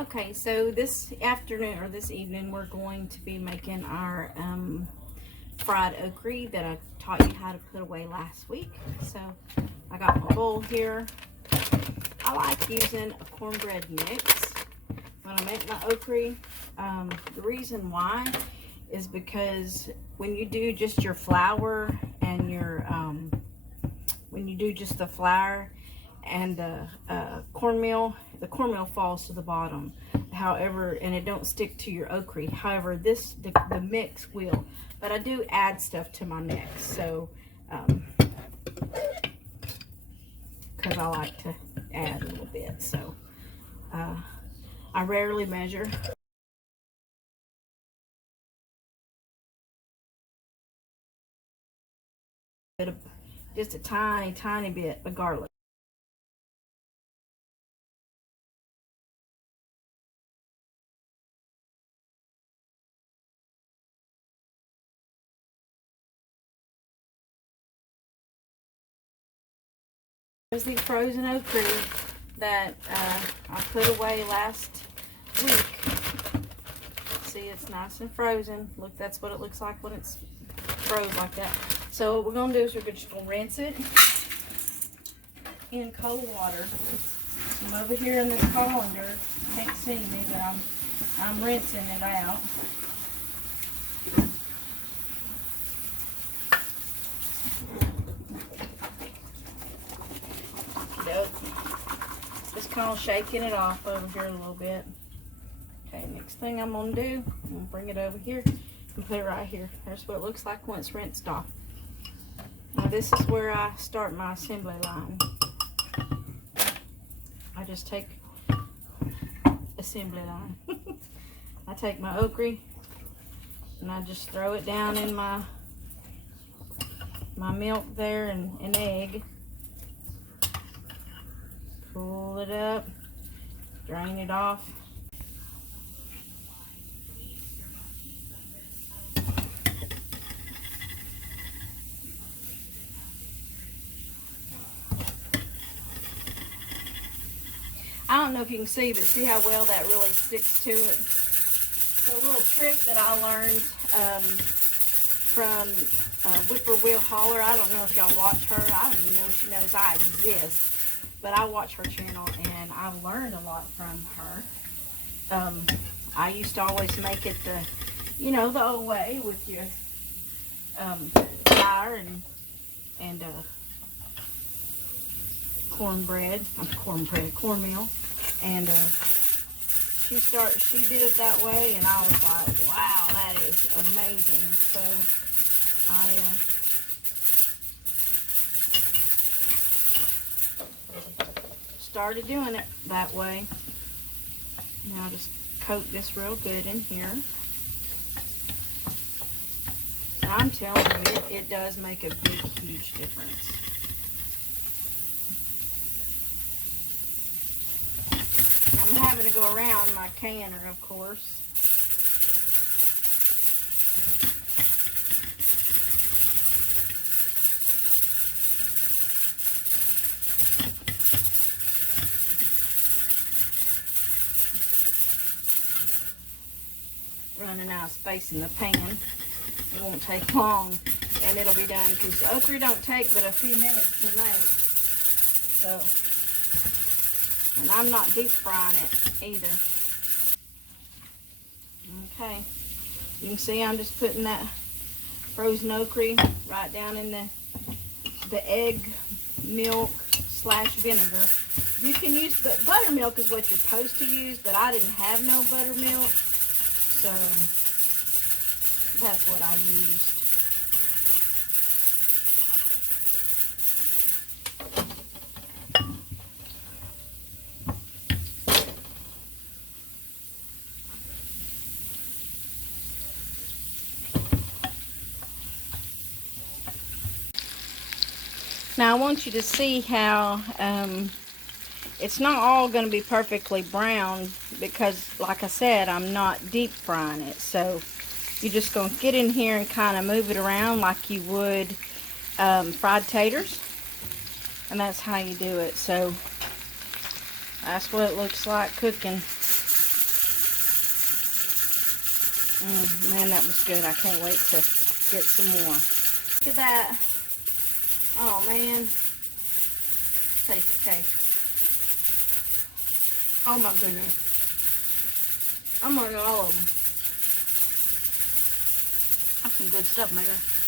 Okay, so this afternoon or this evening we're going to be making our fried okree that I taught you how to put away last week. So I got my bowl here. I like using a cornbread mix when I make my okree. The reason why is because when you do just your flour and your when you do just the flour and the cornmeal falls to the bottom. However, and it don't stick to your okree. However, the mix will. But I do add stuff to my mix, so because I like to add a little bit. So I rarely measure. Just a tiny bit of garlic. There's the frozen okree that I put away last week. See, it's nice and frozen. Look, that's what it looks like when it's froze like that. So what we're gonna do is we're just gonna rinse it in cold water. I'm over here in this colander. You can't see me, but I'm rinsing it out. Just kind of shaking it off over here a little bit. Okay, next thing I'm gonna do, I'm gonna bring it over here and put it right here. There's what it looks like when it's rinsed off. Now this is where I start my assembly line. I just take assembly line. I take my okree and I just throw it down in my milk there and an egg. Pull it up, drain it off. I don't know if you can see, but see how well that really sticks to it. It's a little trick that I learned from Whippoorwill Holler. I don't know if y'all watch her. I don't even know if she knows I exist. But I watch her channel and I've learned a lot from her. I used to always make it the old way with your flour and cornmeal. And she did it that way, and I was like, wow, that is amazing. So I started doing it that way. Now just coat this real good in here. And I'm telling you, it does make a big, huge difference. I'm having to go around my canner, of course. Running out of space in the pan. It won't take long and it'll be done, because okree don't take but a few minutes to make. So, and I'm not deep frying it either. Okay, you can see I'm just putting that frozen okree right down in the egg milk / vinegar. You can use, but buttermilk is what you're supposed to use, but I didn't have no buttermilk, so that's what I used. Now I want you to see how it's not all going to be perfectly brown, because like I said, I'm not deep frying it. So you're just going to get in here and kind of move it around like you would fried taters, and that's how you do it. So that's what it looks like cooking. Man, that was good. I can't wait to get some more. Look at that. Oh, man. Taste. Oh, my goodness. I'm gonna get all of them. That's some good stuff, Mayor.